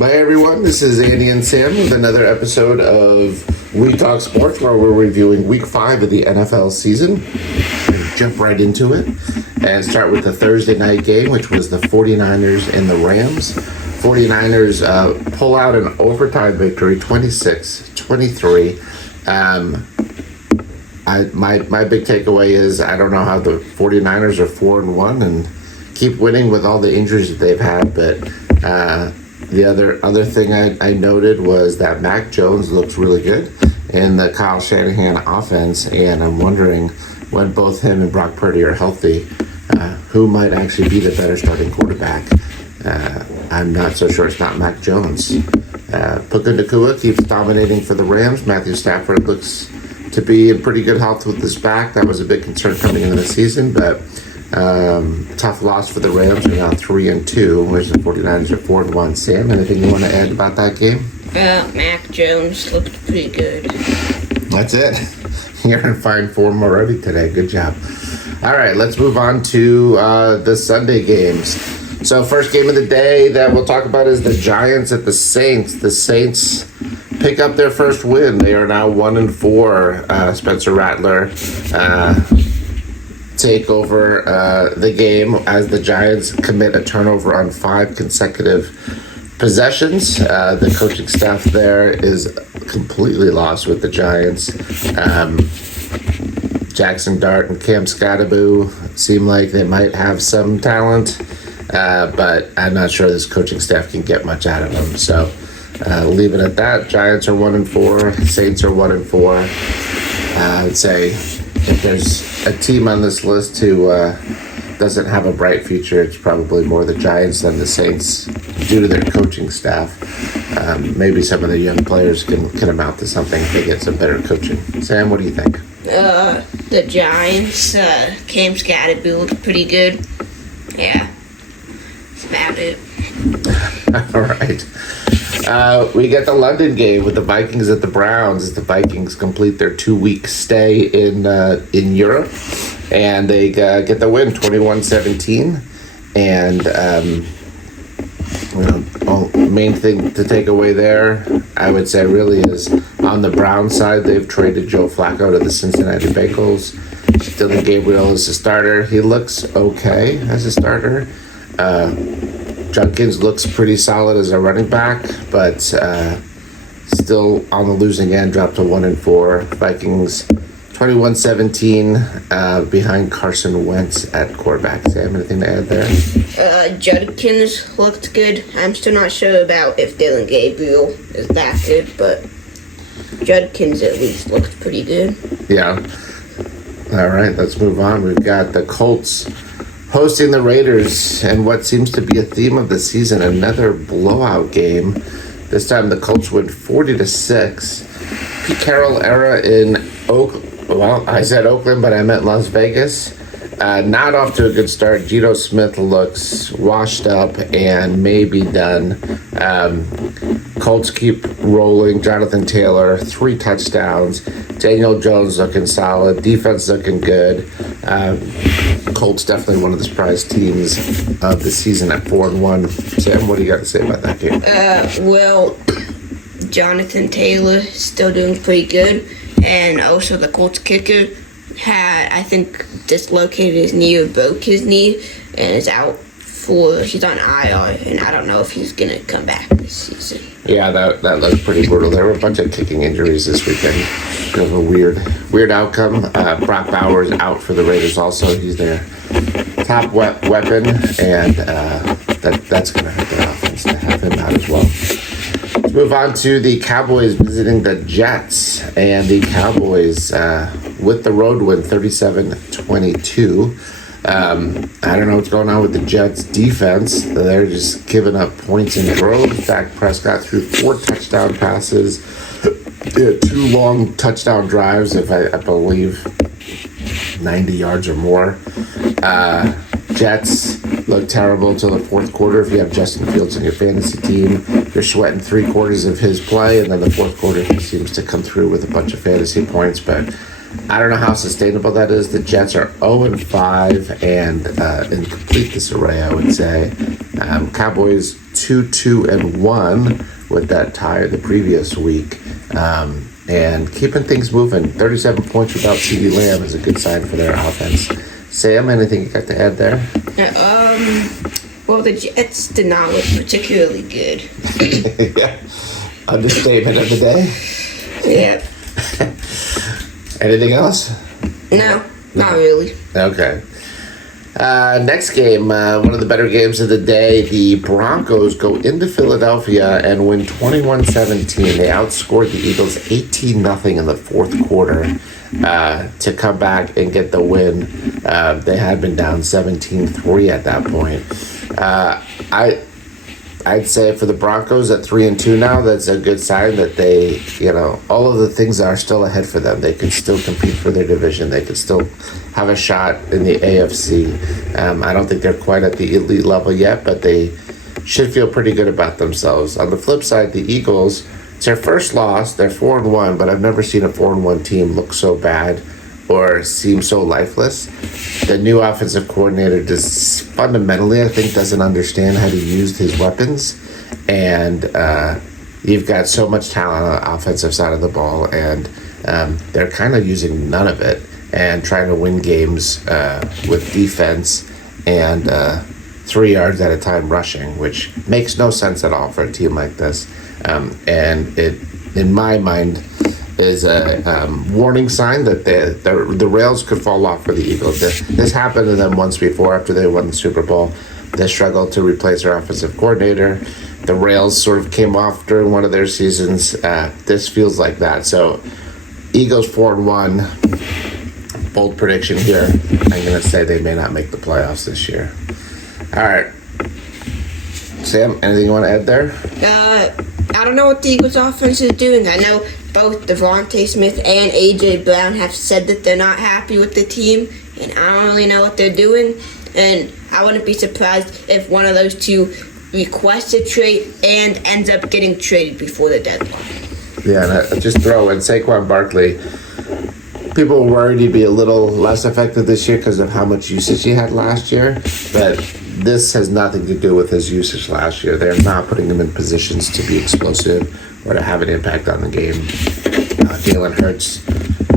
Hi everyone, this is Andy and Sam with another episode of We Talk Sports, where we're reviewing Week 5 of the NFL season. We'll jump right into it and start with the Thursday night game, which was the 49ers and the Rams. 49ers pull out an overtime victory, 26-23. My big takeaway is I don't know how the 49ers are 4-1 and keep winning with all the injuries that they've had, but the other thing I noted was that Mac Jones looks really good in the Kyle Shanahan offense, and I'm wondering when both him and Brock Purdy are healthy, who might actually be the better starting quarterback. I'm not so sure it's not Mac Jones. Puka Nacua keeps dominating for the Rams. Matthew Stafford looks to be in pretty good health with his back. That was a big concern coming into the season, but tough loss for the Rams. They're now 3-2, whereas the 49ers are 4-1. Sam, anything you want to add about that game? Mac Jones looked pretty good. That's it. You're in fine form already today. Good job. All right, let's move on to the Sunday games. So first game of the day that we'll talk about is the Giants at the Saints. The Saints pick up their first win. They are now 1-4. Spencer Rattler take over the game as the Giants commit a turnover on 5 consecutive possessions. The coaching staff there is completely lost with the Giants. Jackson Dart and Cam Scottaboo seem like they might have some talent, but I'm not sure this coaching staff can get much out of them. So leave it at that. Giants are 1-4. Saints are 1-4. I would say if there's a team on this list who doesn't have a bright future, it's probably more the Giants than the Saints due to their coaching staff. Maybe some of the young players can amount to something if they get some better coaching. Sam, what do you think? The Giants, Cam Scottaboo looked pretty good. Yeah, that's about it. All right. We get the London game with the Vikings at the Browns as the Vikings complete their 2-week stay in Europe, and they get the win 21-17. And main thing to take away there, I would say, really is on the Browns side, they've traded Joe Flacco to the Cincinnati Bengals. Dylan Gabriel is a starter. He looks okay as a starter. Junkins looks pretty solid as a running back, but still on the losing end, dropped to 1-4. Vikings 21-17 behind Carson Wentz at quarterback. Sam, anything to add there? Judkins looked good. I'm still not sure about if Dylan Gabriel is that good, but Judkins at least looked pretty good. Yeah. All right, let's move on. We've got the Colts hosting the Raiders, and what seems to be a theme of the season, another blowout game. This time the Colts win 40-6. Pete Carroll era in Oakland. Well, I said Oakland, but I meant Las Vegas. Not off to a good start. Geno Smith looks washed up and maybe done. Colts keep rolling. Jonathan Taylor, 3 touchdowns. Daniel Jones looking solid. Defense looking good. Colts definitely one of the surprise teams of the season at 4-1. Sam, what do you got to say about that game? Well, Jonathan Taylor still doing pretty good, and also the Colts kicker had, I think, dislocated his knee or broke his knee and is out he's on IR, and I don't know if he's going to come back this season. Yeah, that looked pretty brutal. There were a bunch of kicking injuries this weekend. Kind of a weird outcome. Brock Bowers out for the Raiders also. He's their top weapon, and that's going to hurt their offense to have him out as well. Let's move on to the Cowboys visiting the Jets, and the Cowboys with the road win 37-22. I don't know what's going on with the Jets defense. They're just giving up points in droves. Dak Prescott threw 4 touchdown passes, 2 long touchdown drives, if I believe 90 yards or more. Jets look terrible until the fourth quarter. If you have Justin Fields on your fantasy team, you're sweating 3/4 of his play, and then the fourth quarter he seems to come through with a bunch of fantasy points, but I don't know how sustainable that is. The Jets are 0-5 and in complete disarray, I would say. Cowboys 2-2-1 with that tie the previous week. And keeping things moving. 37 points without CeeDee Lamb is a good sign for their offense. Sam, anything you got to add there? Well, the Jets did not look particularly good. Yeah. Understatement of the day? Yeah. Anything else? No, not really. Okay. Next game, one of the better games of the day. The Broncos go into Philadelphia and win 21-17. They outscored the Eagles 18-0 in the fourth quarter to come back and get the win. They had been down 17-3 at that point. I'd say for the Broncos at 3-2 now, that's a good sign that they, all of the things are still ahead for them. They can still compete for their division. They can still have a shot in the AFC. I don't think they're quite at the elite level yet, but they should feel pretty good about themselves. On the flip side, the Eagles, it's their first loss. They're 4-1, but I've never seen a 4-1 team look so bad or seem so lifeless. The new offensive coordinator fundamentally, I think, doesn't understand how to use his weapons. And you've got so much talent on the offensive side of the ball, and they're kind of using none of it and trying to win games with defense and 3 yards at a time rushing, which makes no sense at all for a team like this. And it, in my mind, is a warning sign that the rails could fall off for the Eagles. This happened to them once before after they won the Super Bowl. They struggled to replace their offensive coordinator. The rails sort of came off during one of their seasons. This feels like that. So Eagles 4-1. Bold prediction here. I'm going to say they may not make the playoffs this year. All right. Sam, anything you want to add there? I don't know what the Eagles offense is doing. I know both Devontae Smith and A.J. Brown have said that they're not happy with the team, and I don't really know what they're doing. And I wouldn't be surprised if one of those two requests a trade and ends up getting traded before the deadline. Yeah, and I just throw in Saquon Barkley. People were worried he'd be a little less effective this year because of how much usage he had last year, but this has nothing to do with his usage last year. They're not putting him in positions to be explosive or to have an impact on the game. Jalen Hurts,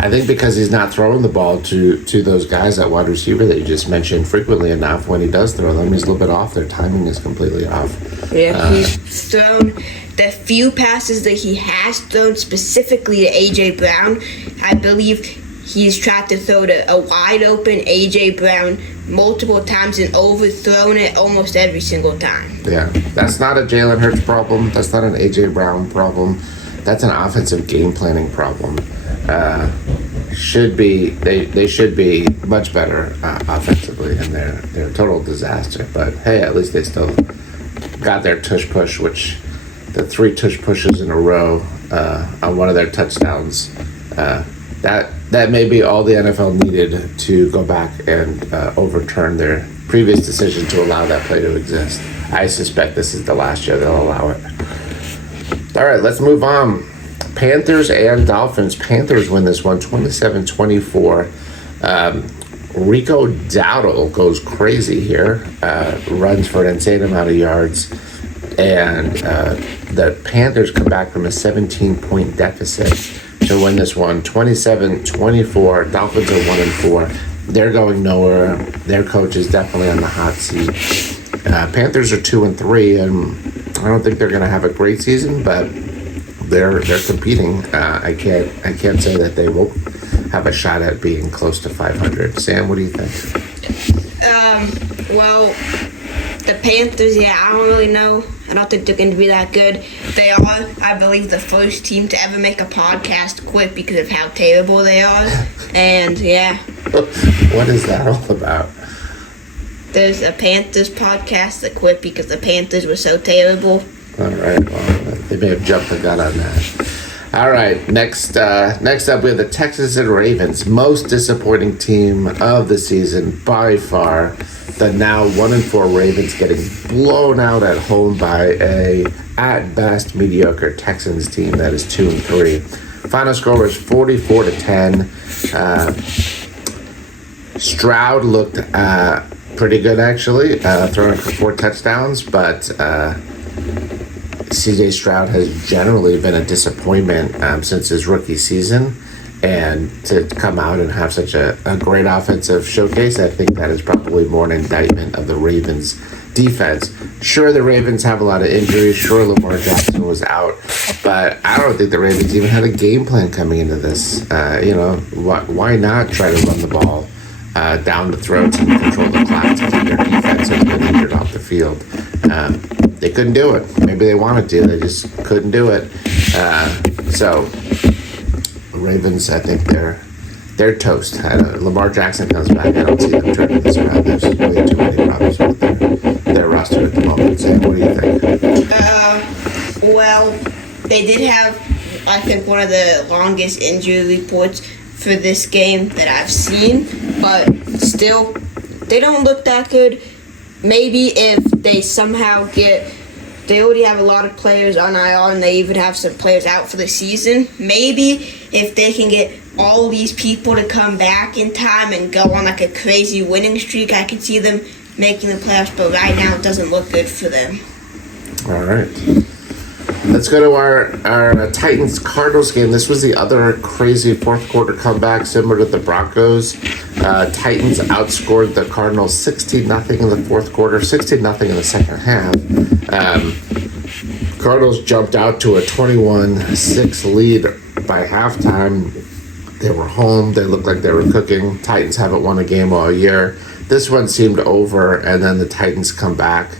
I think because he's not throwing the ball to those guys at wide receiver that you just mentioned frequently enough, when he does throw them, he's a little bit off. Their timing is completely off. Yeah, he's thrown the few passes that he has thrown specifically to A.J. Brown. I believe he's tried to throw to a wide-open A.J. Brown multiple times and overthrown it almost every single time. Yeah, that's not a Jalen Hurts problem. That's not an A.J. Brown problem. That's an offensive game planning problem. They should be much better offensively, and they're a total disaster. But hey, at least they still got their tush push, which the 3 tush pushes in a row on one of their touchdowns. That may be all the NFL needed to go back and overturn their previous decision to allow that play to exist. I suspect this is the last year they'll allow it. All right, let's move on. Panthers and Dolphins. Panthers win this one 27-24. Rico Dowdle goes crazy here, runs for an insane amount of yards, and the Panthers come back from a 17-point deficit to win this one 27-24. Dolphins are 1-4. They're going nowhere. Their coach is definitely on the hot seat. Panthers are 2-3, and I don't think they're going to have a great season, but they're competing. I can't say that they won't have a shot at being close to 500. Sam, what do you think? Well, the Panthers, I don't really know. I don't think they're going to be that good. They are, I believe, the first team to ever make a podcast quit because of how terrible they are. And, yeah. What is that all about? There's a Panthers podcast that quit because the Panthers were so terrible. All right. Well, they may have jumped the gun on that. All right. Next up, we have the Texans and Ravens. Most disappointing team of the season by far. The now 1-4 Ravens getting blown out at home by a, at best, mediocre Texans team that is 2-3. Final score was 44-10. Stroud looked pretty good, actually, throwing for 4 touchdowns, but C.J. Stroud has generally been a disappointment since his rookie season. And to come out and have such a great offensive showcase, I think that is probably more an indictment of the Ravens' defense. Sure, the Ravens have a lot of injuries. Sure, Lamar Jackson was out. But I don't think the Ravens even had a game plan coming into this. Why not try to run the ball down the throats and control the clock to keep their defense has been injured off the field? They couldn't do it. Maybe they wanted to. They just couldn't do it. So Ravens, I think they're toast. Lamar Jackson comes back. I don't see them turning this around. There's way too many problems with their roster at the moment. Sam, what do you think? Well, they did have, I think, one of the longest injury reports for this game that I've seen, but still, they don't look that good. Maybe if they somehow they already have a lot of players on IR and they even have some players out for the season. Maybe if they can get all these people to come back in time and go on like a crazy winning streak, I could see them making the playoffs, but right now it doesn't look good for them. All right. Let's go to our Titans-Cardinals game. This was the other crazy fourth quarter comeback, similar to the Broncos. Titans outscored the Cardinals 16-0 in the fourth quarter, 16-0 in the second half. Cardinals jumped out to a 21-6 lead by halftime. They were home. They looked like they were cooking. Titans haven't won a game all year. This one seemed over, and then the Titans come back.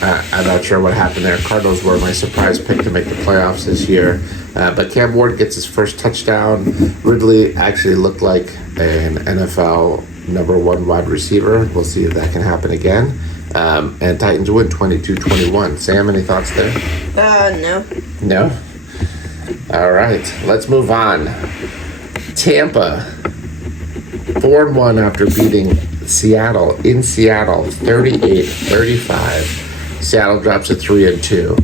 I'm not sure what happened there. Cardinals were my surprise pick to make the playoffs this year. But Cam Ward gets his first touchdown. Ridley actually looked like an NFL #1 wide receiver. We'll see if that can happen again. And Titans win 22-21. Sam, any thoughts there? No. No? All right. Let's move on. Tampa, 4-1 after beating Seattle in Seattle, 38-35. Seattle drops to 3-2.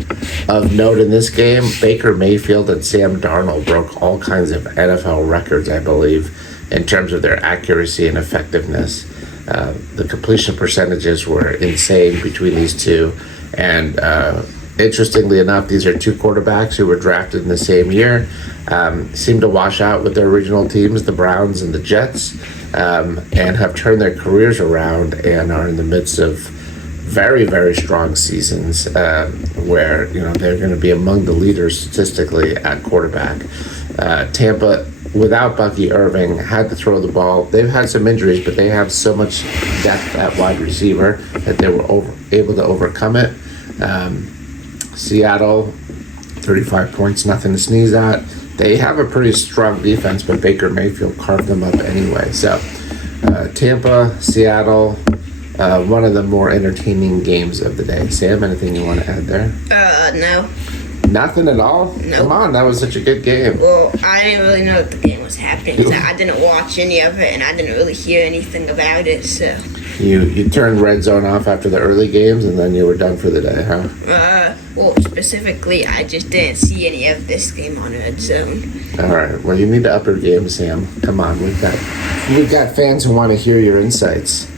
Of note in this game, Baker Mayfield and Sam Darnold broke all kinds of NFL records, I believe, in terms of their accuracy and effectiveness. The completion percentages were insane between these two. And interestingly enough, these are two quarterbacks who were drafted in the same year, seem to wash out with their original teams, the Browns and the Jets, and have turned their careers around and are in the midst of very, very strong seasons where they're going to be among the leaders statistically at quarterback. Tampa, without Bucky Irving, had to throw the ball. They've had some injuries, but they have so much depth at wide receiver that they were able to overcome it. Seattle, 35 points, nothing to sneeze at. They have a pretty strong defense, but Baker Mayfield carved them up anyway. So Tampa, Seattle, one of the more entertaining games of the day. Sam, anything you want to add there? No. Nothing at all? No. Come on, that was such a good game. Well, I didn't really know that the game was happening. 'Cause I didn't watch any of it, and I didn't really hear anything about it, so. You turned Red Zone off after the early games, and then you were done for the day, huh? Well, specifically, I just didn't see any of this game on Red Zone. All right. Well, you need to up your game, Sam. Come on, we've got fans who want to hear your insights.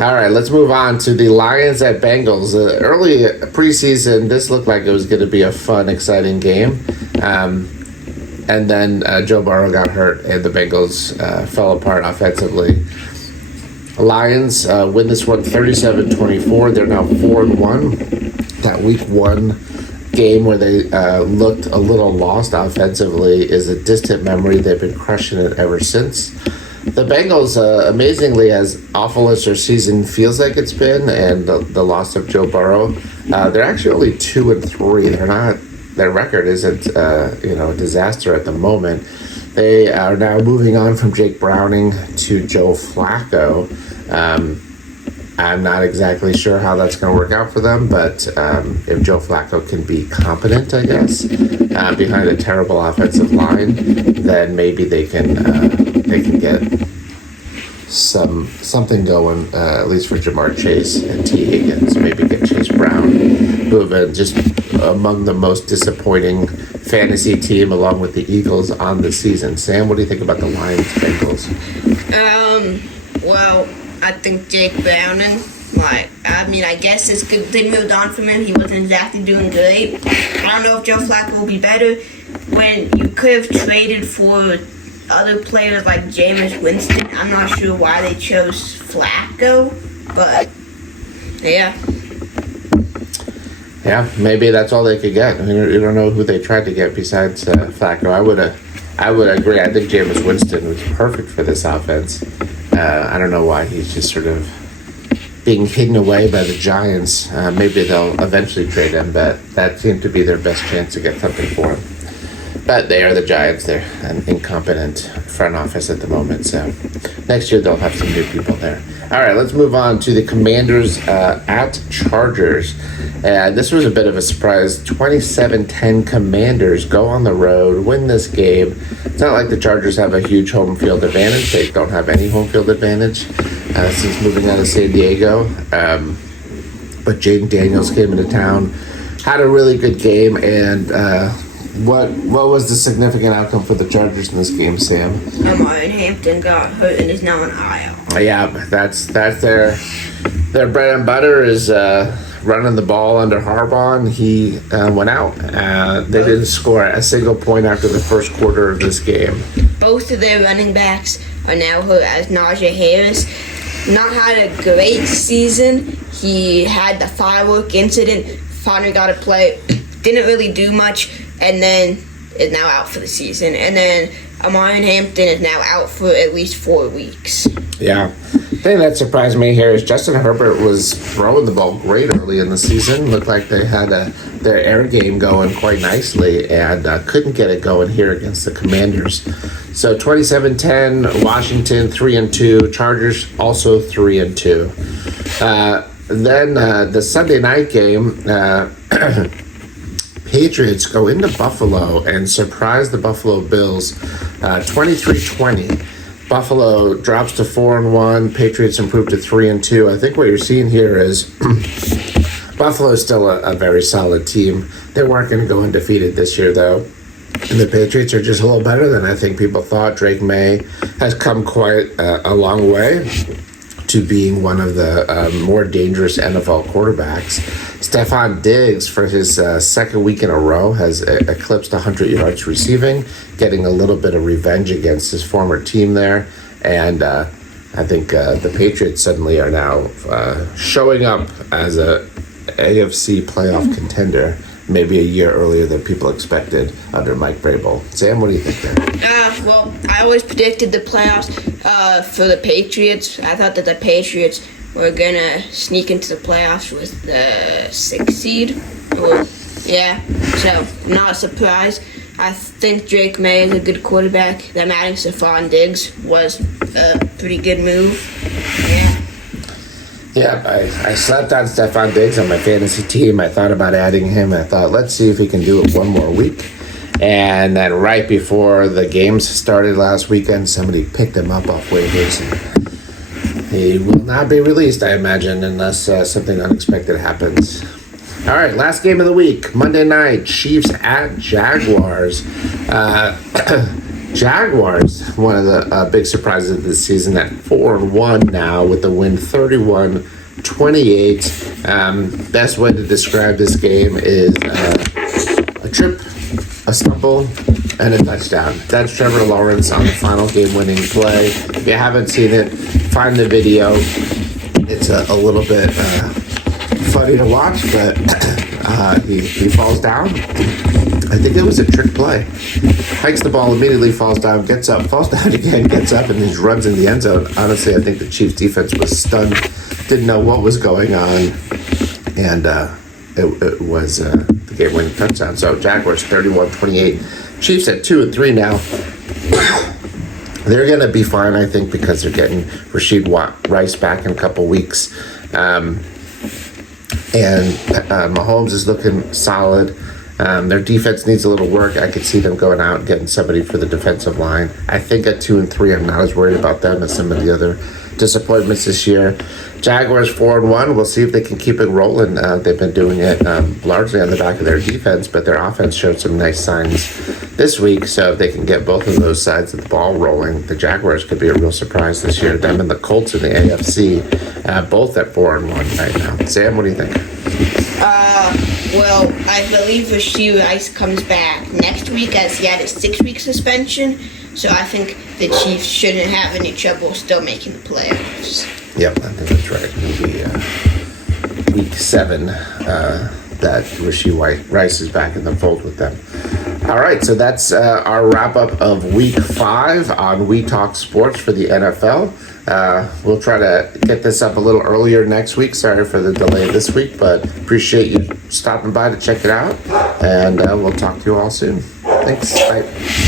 All right, let's move on to the Lions at Bengals. Early preseason, this looked like it was going to be a fun, exciting game. And then Joe Burrow got hurt, and the Bengals fell apart offensively. Lions win this one 37-24. They're now 4-1. That week one game where they looked a little lost offensively is a distant memory. They've been crushing it ever since. The Bengals, amazingly, as awful as their season feels like it's been, and the loss of Joe Burrow, they're actually only 2-3. They're not. Their record isn't, a disaster at the moment. They are now moving on from Jake Browning to Joe Flacco. I'm not exactly sure how that's going to work out for them, but if Joe Flacco can be competent, I guess, behind a terrible offensive line, then maybe they can get something going, at least for Jamar Chase and T. Higgins. Maybe get Chase Brown, who have been just among the most disappointing fantasy team, along with the Eagles, on the season. Sam, what do you think about the Lions Bengals? Well, I think Jake Browning Like, I mean, I guess it's good they moved on from him. He wasn't exactly doing great. I don't know if Joe Flacco will be better. When you could have traded for other players like Jameis Winston, I'm not sure why they chose Flacco, but yeah. Yeah, maybe that's all they could get. I mean, you don't know who they tried to get besides Flacco. I would agree. I think Jameis Winston was perfect for this offense. I don't know why he's just sort of being hidden away by the Giants. Maybe they'll eventually trade him, but that seemed to be their best chance to get something for him. But they are the Giants. They're an incompetent front office at the moment. So next year they'll have some new people there. All right, let's move on to the Commanders at Chargers. This was a bit of a surprise. 27-10 Commanders go on the road, win this game. It's not like the Chargers have a huge home field advantage. They don't have any home field advantage since moving out of San Diego. But Jaden Daniels came into town, had a really good game, and what was the significant outcome for the Chargers in this game, Sam? Martin Hampton got hurt and is now on IL. Yeah, that's their bread and butter is running the ball under Harbaugh, and he went out. They didn't score a single point after the first quarter of this game. Both of their running backs are now hurt, as Najee Harris not had a great season. He had the firework incident, finally got to play, didn't really do much, and then is now out for the season. And then Martin Hampton is now out for at least 4 weeks. Yeah. The thing that surprised me here is Justin Herbert was throwing the ball great early in the season. Looked like they had their air game going quite nicely and couldn't get it going here against the Commanders. So 27-10, Washington 3-2, Chargers also 3-2. Then the Sunday night game, Patriots go into Buffalo and surprise the Buffalo Bills 23-20. Buffalo drops to 4-1. Patriots improve to 3-2. I think what you're seeing here is Buffalo is still a very solid team. They weren't going to go undefeated this year, though. And the Patriots are just a little better than I think people thought. Drake May has come quite a long way to being one of the more dangerous NFL quarterbacks. Stephon Diggs, for his second week in a row, has eclipsed 100 yards receiving, getting a little bit of revenge against his former team there. And I think the Patriots suddenly are now showing up as a AFC playoff contender, maybe a year earlier than people expected under Mike Vrabel. Sam, what do you think there? Well, I always predicted the playoffs for the Patriots. I thought that the Patriots were going to sneak into the playoffs with the 6th seed. Yeah, so not a surprise. I think Drake May is a good quarterback. Them adding Stephon Diggs was a pretty good move. Yeah, I slept on Stephon Diggs on my fantasy team. I thought about adding him. I thought, let's see if he can do it one more week. And then right before the games started last weekend, somebody picked him up off waivers. And he will not be released, I imagine, unless something unexpected happens. All right, last game of the week, Monday night, Chiefs at Jaguars. Jaguars, one of the big surprises of this season, at 4-1 now with the win 31-28. Best way to describe this game is a trip, a stumble, and a touchdown. That's Trevor Lawrence on the final game-winning play. If you haven't seen it, find the video. It's a little bit funny to watch, but he falls down. I think it was a trick play. Hikes the ball, immediately falls down, gets up, falls down again, gets up, and just runs in the end zone. Honestly, I think the Chiefs defense was stunned, didn't know what was going on, and it was the game-winning touchdown. So Jaguars 31-28. Chiefs at 2-3 now. They're going to be fine, I think, because they're getting Rashid Rice back in a couple weeks. And Mahomes is looking solid. Their defense needs a little work. I could see them going out and getting somebody for the defensive line. I think at 2-3, I'm not as worried about them as some of the other disappointments this year. Jaguars 4-1. We'll see if they can keep it rolling. They've been doing it largely on the back of their defense, but their offense showed some nice signs this week. So if they can get both of those sides of the ball rolling, the Jaguars could be a real surprise this year. Them and the Colts in the AFC, both at 4-1 right now. Sam, what do you think? Well, I believe Rasheed Rice comes back next week as he had a 6-week suspension. So I think the Chiefs shouldn't have any trouble still making the playoffs. Yep, I think that's right. It'll be week 7 that Rasheed Rice is back in the fold with them. All right, so that's our wrap-up of week 5 on We Talk Sports for the NFL. We'll try to get this up a little earlier next week. Sorry for the delay this week, but appreciate you stopping by to check it out. And we'll talk to you all soon. Thanks. Bye.